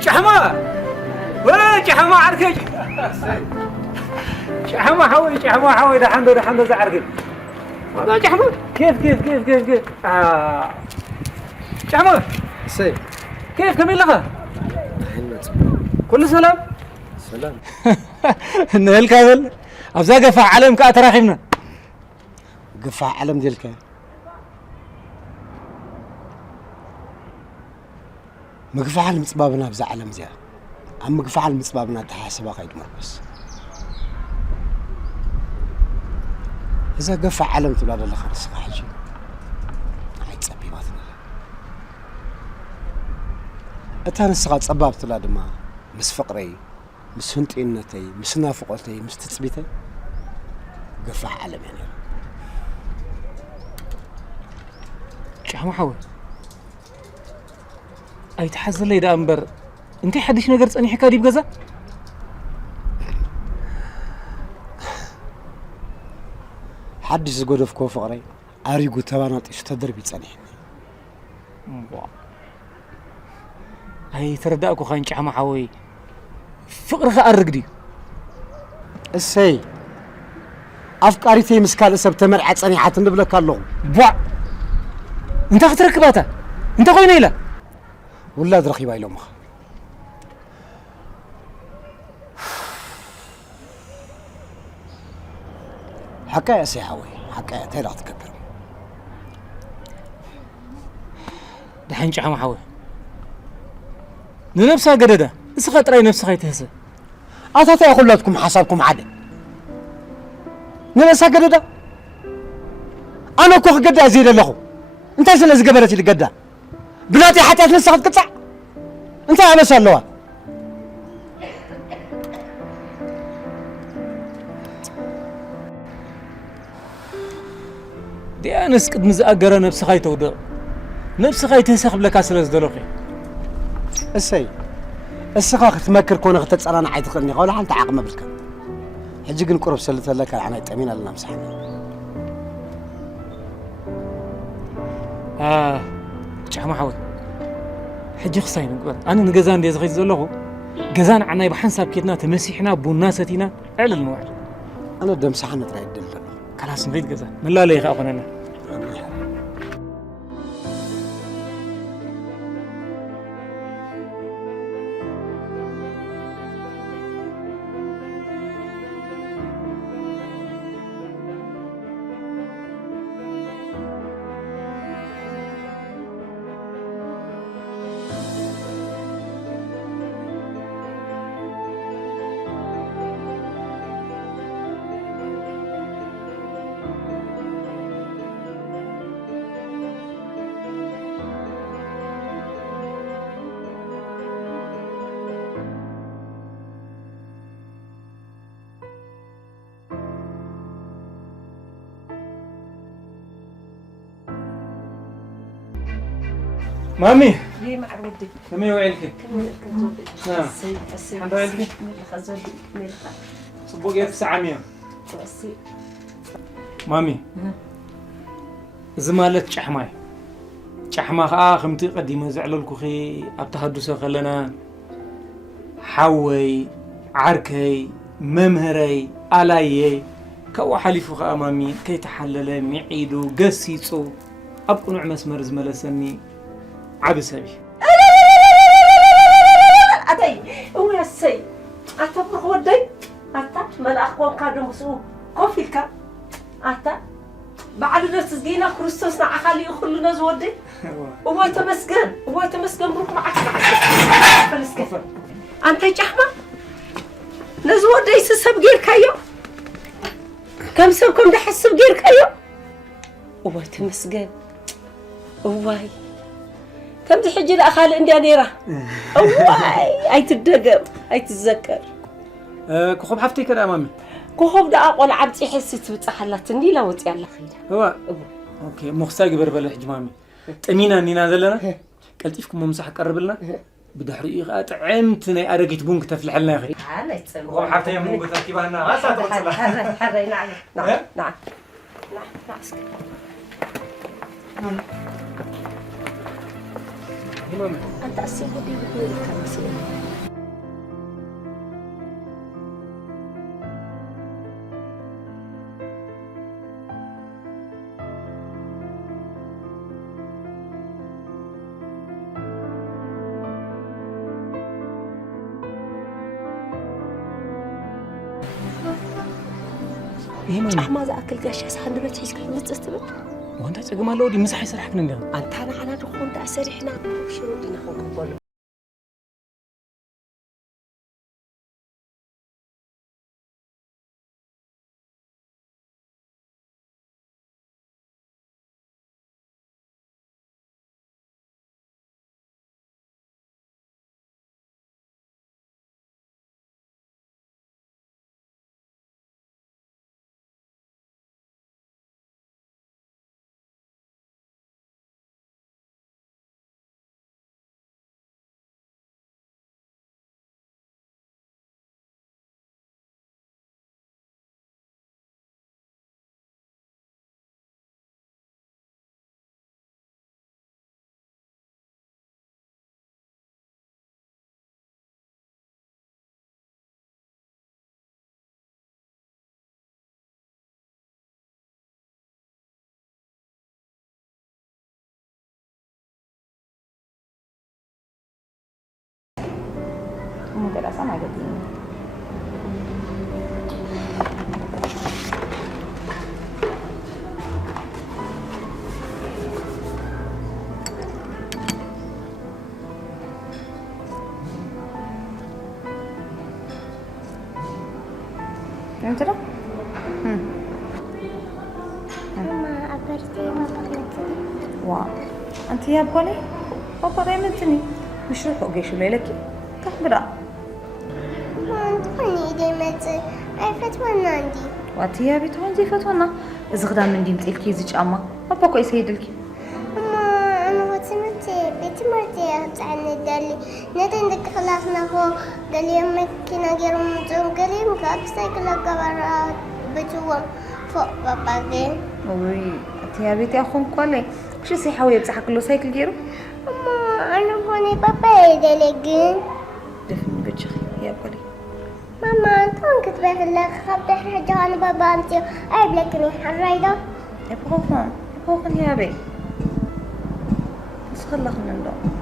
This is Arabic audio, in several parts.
شحمة ولا شحمة عركج شحمة حوي ده حمد زعركج والله شحمة كيف شحمة سي كيف كمين لغة كل سلام إنه الكابل أبزا قفع علم كأتراخمنا قفع علم ديالك مقفعل مصبابنا بزع عالم زيا عم مقفعل مصبابنا تحاسبا خيد مربس إذا قفع عالم تولاد الله خالص حاجي هاي تصبي ماتنا أتانا السقاط صباب تولاد ما مس فقري مس هنتينتي مس نافقتي مس تثبيتي قفع عالم يعني شحمو حاول أي تحزن لي دا أمبر أنت حدش نقدر تسألني حكاية بجزا حدش زقود في كوف غري أريقو توانات إيش تدري بيتسألني هاي تردأكو خاين شحمو حاوي فقر خأرق دي السي أفكاري تي مسكال إسب تمر عتساني حتى نبلك اللغم بوا أنت أختركباتا أنت قوي نيلة ولا درخي باي لومخ حكاية سيحوي حكاية تيلا تكبر دحين شحمو حاوي لنفسها قددا اسخط رأي نفسها يتهسى أتاتا يقول لكم حسابكم عدل نفسها قددا أنا كوخ قدا أزيد لكم أنت سلز قبلتي لقدا بلاتي حتى تنسخ قطع أنت أنا سألوها دي أنس قد مزأقرة نفس خاي تودق نفس خاي تنسخ بلك أسلز دلوخي السي السخاخ تمكر كون تتصران عيد خلني قول حالت عقمة بالك حجي قن قرب سلت لك عن التأمين اللي مسحنا شحمو حاول حجي خصاين نقول أنا نجزان دي زغيز زلخو جزان عنا بحنساب كيتنا تمسيحنا بوناستنا على الموعد أنا دم سحنا ترى يدل خلاص نريد جزان من لا ليه أخونا أنا مامي ليه مع ودي كم يوعيلك نعم الحمد لله صبوق 900 مامي زمالت شحماي شحما خا خمتي قديمه زعللكو خي اب تحدث خلنا حوي عركي ممهري الاي كو حليفو خا مامي كي تحلل ميعيدو قسيصو اب قنوع مسمر زملسني عبسبي أتاي هو السي أتا برودي أتا ملأخوان كادو مسؤول كوفيلكا أتا بعد نسجينا كريستوس نعخالي يخلنا زودي هو تمسكن بروح معك فلسكفر أنت جحمة نزودي سسب غير كيو كم سبكم ده حسب غير كيو هو تمسكن واي كم تحجي لأخالي عندي أنيرة واي أي تدقم أي تتذكر كخوب حفتي كده أمامي كخوب ده أقول عبد يحس تبتحلت إني لا وطي الله خير هو أوكي مخساق بربل حجمامي تأمينا نينا ذلنا قلتيفكم ممسح قرب لنا بدحري أطعمتني أرقيت بونك تفلح لنا يا أخي هلا يتسلم كخوب حفتي يا مونك تركيبها لنا غاسة توصل حري نعم نعم أنت أسيبه دي بقولي كمسيح ما زأكل قاش حسن دبت حيسك متصتبت وانت تقوم على ودي مسح يسرحك نندم أنت أنا دخون تأسرحنا شو دينا هون مدرسة ما قديم فهمت له؟ ماما عبرتي بابا قلتلي واو أنت يا بولي بابا غيمتني مش روحوا قيشوا ليلكي تخبرا ماما تقولي إيدي متي أي فتوى عندي واتي يا بيت وين زي فتونا إذا غدا من دي متقل كيزيج أما بابا كويس يدلكي ماما أنا وتمتي بيتي مرتي عني دالي ندى عندك خلاصنا هو دالي يمك كنا جيرو مجوم قالي مكاب سايكل قبرات بتوم فوق بابا جين وي أنت يا بيت يا أخوم كولي شو سيحاوي يبسحك له سايكل جيرو ماما أنا هوني بابا يدالي جين دفن بتشخي يا بولي ماما أنت كنت بخلك خبط حاجة أنا بابا أنت أجيب لك ريحة رايدة يبغوكن يا بي بس خلق من اللون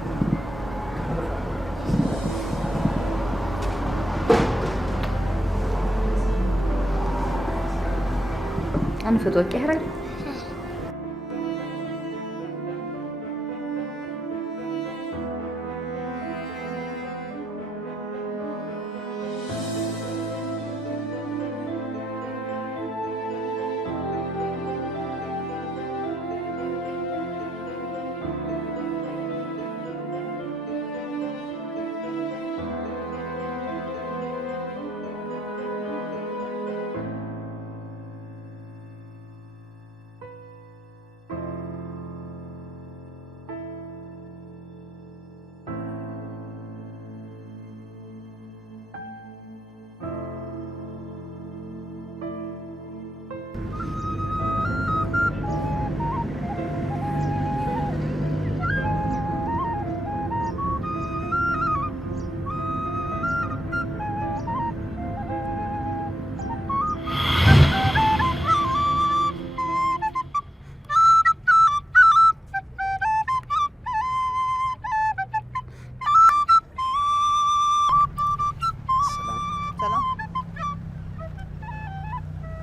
أنا فدوك يا هرالي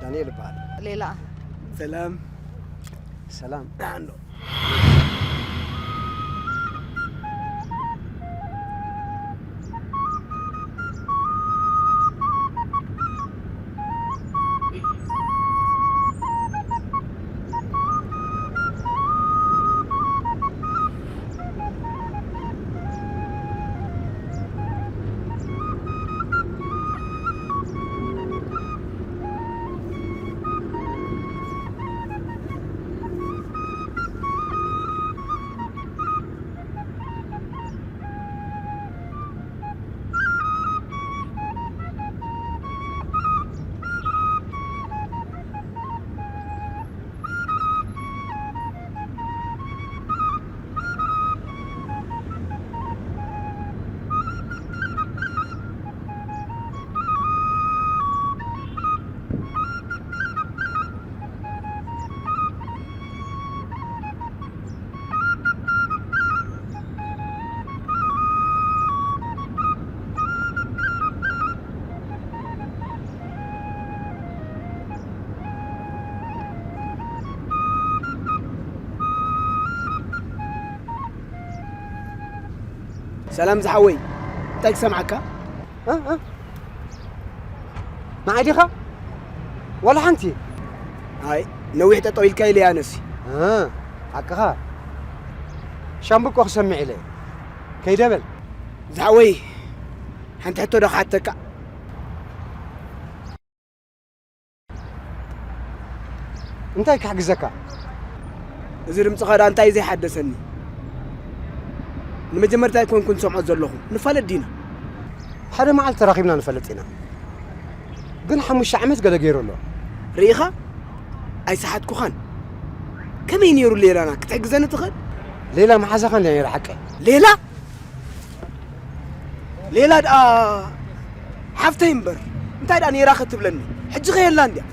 دانيال بقى ليلى سلام سلام عنده سلام زحوي انت سمعك ما عاديخه ولا حنتي هاي نويت طويل كايلي يا نسي عكها شامبك وخسمع لي كيدبل زحوي حنت حتى دخاتك انت كحق زكا زرم صخر انت زي حدثني نمجمرتا يكون كنت سمعت زلهم نفلت دينا حدا ما علت راقبنا نفلتنا قن حمش عمت قال غيرو له ريخه اي ساحت كوخان كم ينيرو ليلة انا كتحجزن تخل ليلى ما حزخن لي حقي ليلى حفتي ينبر انت اني راخت بلني حج غير لانديا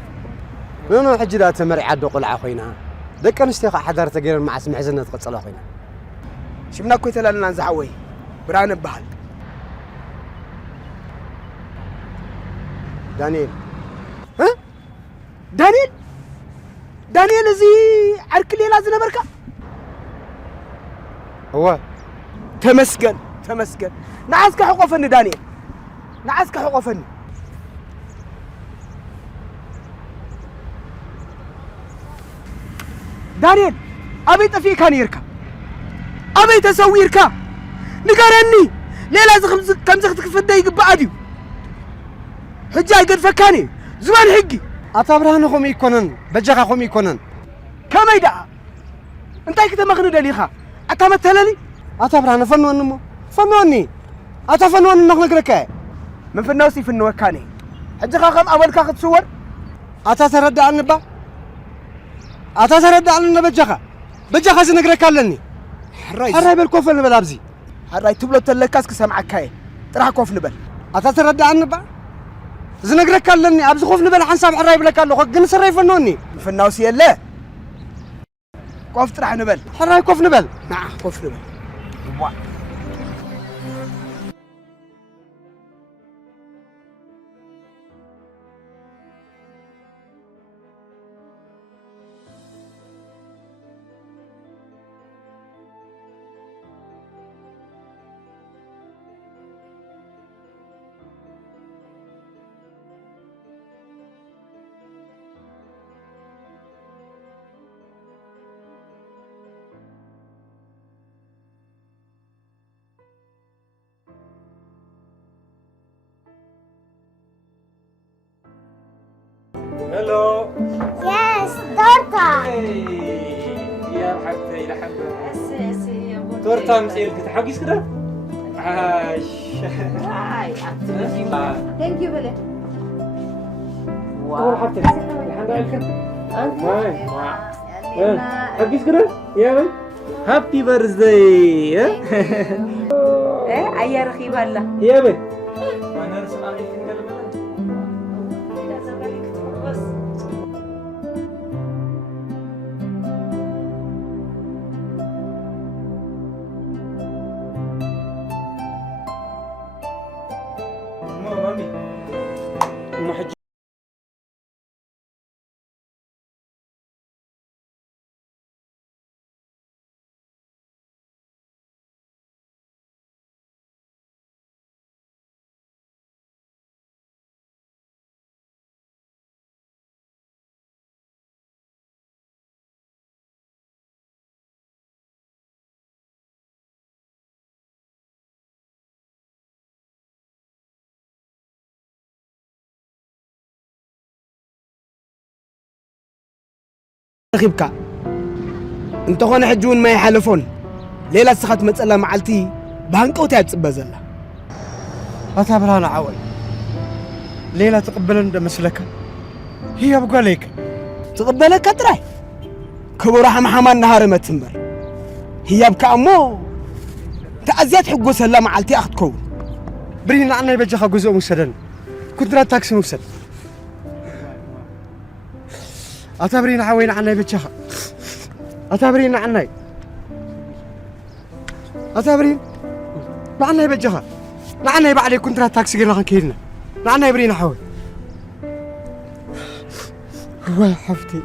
نو حج لا تمر عاد قلعه خوينا دك انستيخ حضرت غير مع سمع زنه تقصلا خوينا شمنا كويت لنا نزعوي بران بحال دانيال ها دانيال زي عرك ليلة زنبركا هو تمسكن نعسك حقوفني دانيال نعسك حقوفني دانيال أبي تفيك هنيركا أبي تسويركا نقارني ليلة كم زختك في الدقيقة بعديو حجاي قد فكاني زمان حقي أتابرهنكم يكونن بجاكم يكونن كم يدا أنت كنت مخنود ليخا أتمثلني أتابرهن فنون مو فنوني أتفنون نخلقك من فنوسي فنوكاني حجاك كم أول كاخد صور أتتردد عن نبا أتتردد عن بجاكا زنقرك لني حراي بالكوفل نبل أبزي حراي تبلو تلكاسك سمعك هاي تراح كوف نبل أتتردد عن نبا زنقرك لني أبز خوف نبل حنساب حراي بلك له قن سري فنوني فنوسي يلا كوف تراح نبل حراي كوف نبل نعم كوف نبل هلو يس تورتة يا حبيبتي الحمد لله تورتة مسيلك تحقيس كده عاش ثانك يو بلا طول حبيبتي الحمد لله حقيس كده يا بي هابي بيرثداي ايه عيا رخيبة الله يا بي انا رسم عليك نقلب مامي محج رخيبك انت خون حجون ما يحلفون ليلة سخت مسألة معلتي بهنقو تابصب زلا أتابرهن عول ليلة تقبلن دمسلك هي بقولك تقبلك تراي كبر حمان نهار ما تنبر هي بكامو تأزيت حقو سلا معلتي أخذكم برينا عنا يبجخ جزء مسدن كنت راه تاكسي مفسد أتابرين عوين عنا يبجخ أتابرين عنا أتابرين معنا يبجخ معنا يبعد كنت راه تاكسي قلنا كيرنا معنا يبرين حول هو حفتي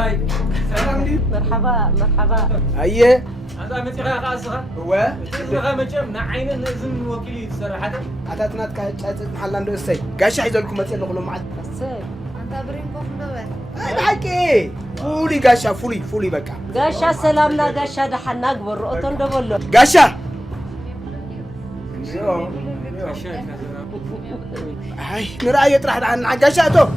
هاي سلام دي مرحبا مرحبا. أيه هذا متى قاسها هو تلغى مجم نعين النزم وكيل صراحة أتاتنا تكاد محل عنده السي قاش عايز لكم مثل نقولوا معك السيد أنت برينكم بابا. الحكي فولي قاشا فولي بكا قاشا سلامنا قاشا دحنا قبر رؤتون دبلو. قاشا هاي نرأي يطرح عن قاشاته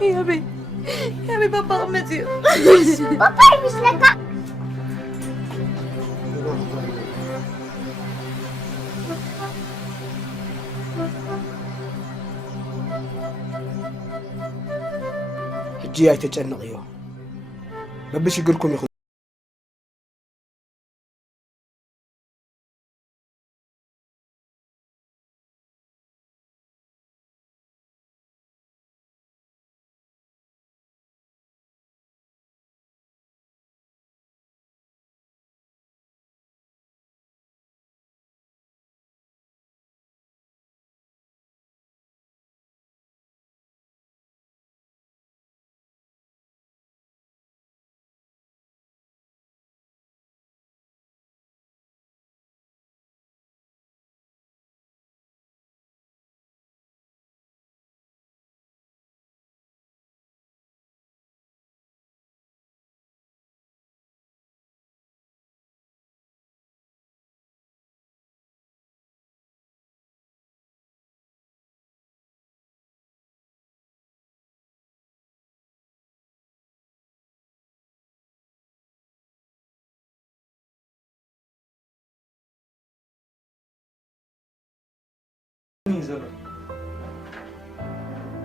يا بي بابا غمتي. بابا مش لك حجي تتشنقيو ببش يقولكم يخو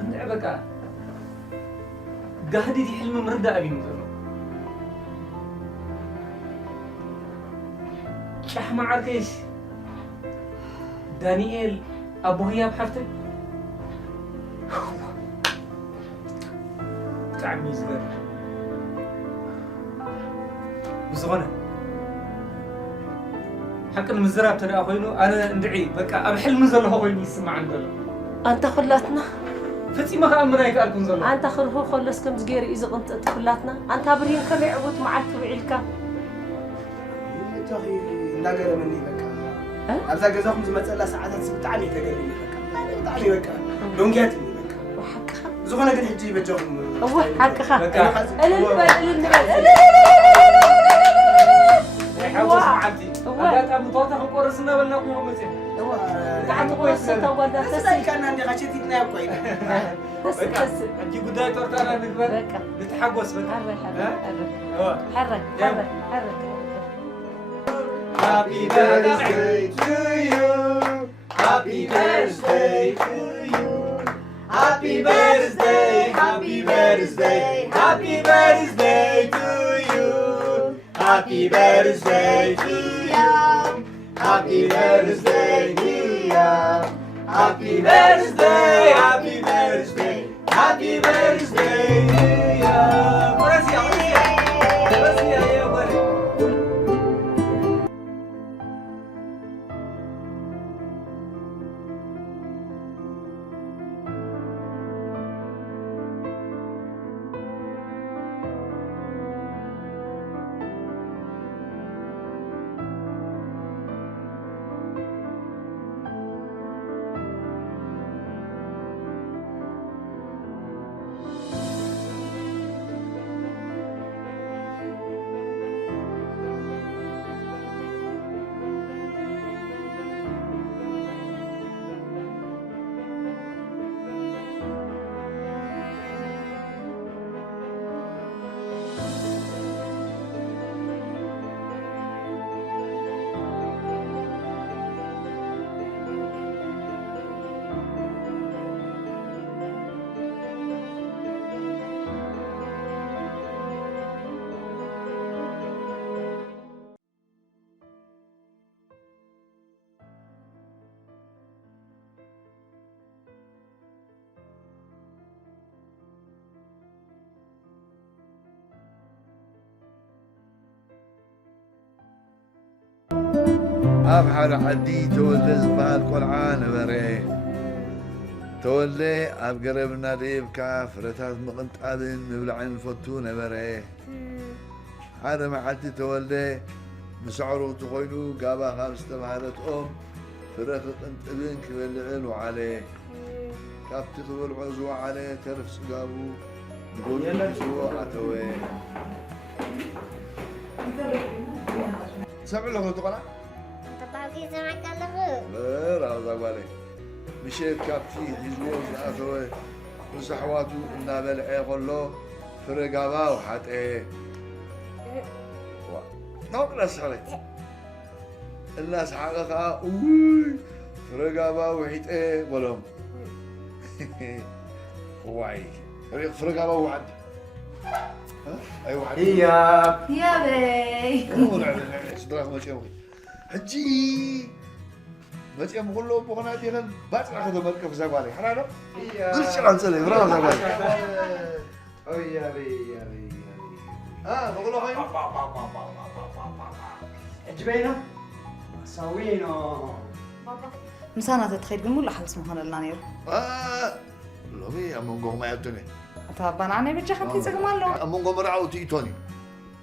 أنت بقى قاعد حلم مردا أبي نزله شح ما عرفيش دانيال أبو هياب حفتك تعمي زغر بزغنة حق المزرعة ترى أخوينه أنا ندعي بقى أب حلم زله أخويني يسمع عندنا أنت خلاتنا. فتي ما خا أمريكا قالكم زله أنت خلفه خلص كم زجير إذا قمت خلاتنا. أنت برين كم يعبط معك بعيلك. انت اخي ناقر مني بكا ابزا جزاكم زمت الله ساعات بتعني تقريبا بكا بتعني بكا دونجاتني بكا وحقها زغنا قد حجي بجوهم هو حقها البل حوس معدي أجات أبو طاطا قرصنا ولا قوم مثل قاعد تقول ستة ولا بس تسي كان عندي غشيتي تنايم كويس بس عندي قداي تورتانا نقبل نتحقوس بك حرك Happy birthday to you. Happy birthday to you. Happy birthday, happy birthday, happy birthday to you. Happy birthday to you. Happy birthday to you. Happy birthday, happy birthday, happy birthday to you. أبحر عدي تولي زبال قرعان بري تولي أب قربنا ريبكا فرتات مقنطابن مبلعين فتون بري هذا ما عدي تولي مسعرو تقولو قابا خمس تبهرت فرتات انتبين كبلعين عليه كابتي تقول عزو عليه ترف سقابو نقول عزو عتوي سمع له تقول تبغي سمعك الله لا لا زغالي مشيت كابتي حزبو زعفوي وصحواتو إنا بلعي قلو فرقابا وحات ايه نوقنا سحرت الناس حققها اوي فرقابا وحيت ايه قلهم وعي فرقابا وحد اي واحد يا بي صدرك ما شيء حجي ما شيء بقول له بقناتي لن بس اخذ مركب زغالي حرام قل شو عن سلي برافو زغالي يا بي بقول له هاي اجبينا سوينا مسانا تتخيل بالمولى حلس مهنا لنا نيرو لو مي امون قوم ما يعتني طبعا انا بجي خمتي زغمان له امون قوم رعو تيتوني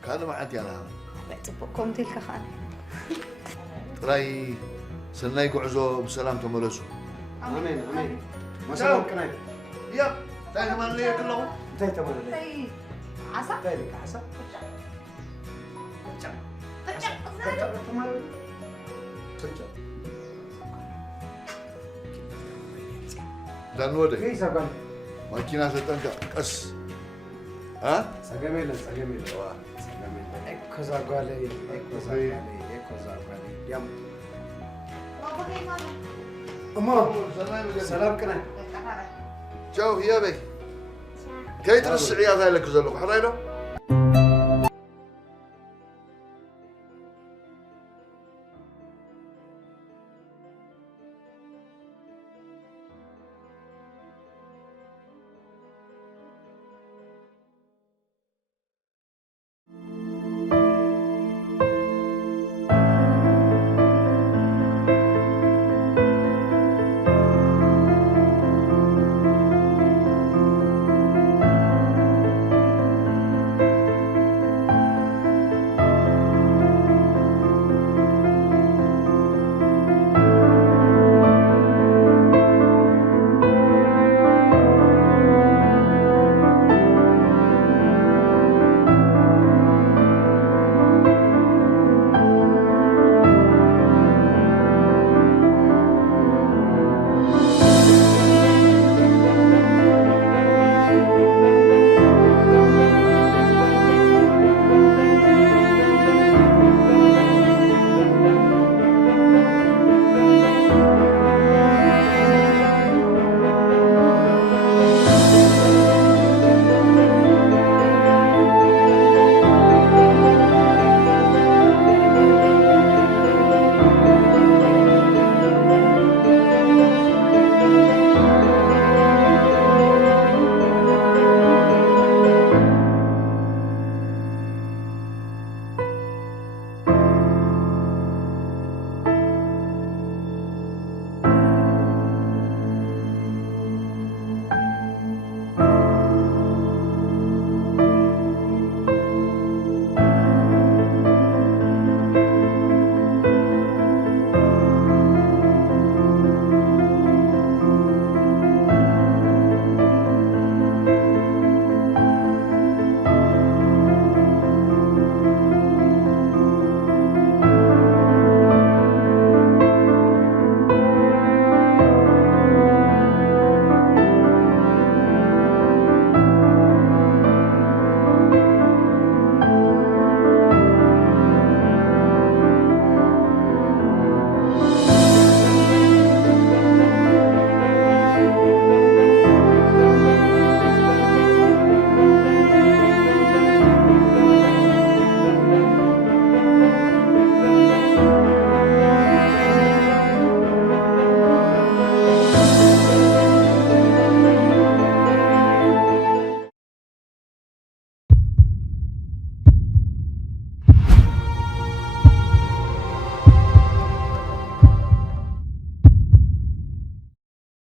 كان ما عندي انا بتبقكم تلك خاني راي سناي قعزو بسلام تملسوا امين امين ما سلام كناي يا تاي ما لي كلهم تاي تمر طيب عسى تاي لك عسى dan wode كيف سبب ماكينه ستنك قس ها سجميل سجميل كذا قالي كذا قالي كذا قالي يوم أما سلام كنا شوف يا بي كي ترسع يا ذا لك زلق حرينه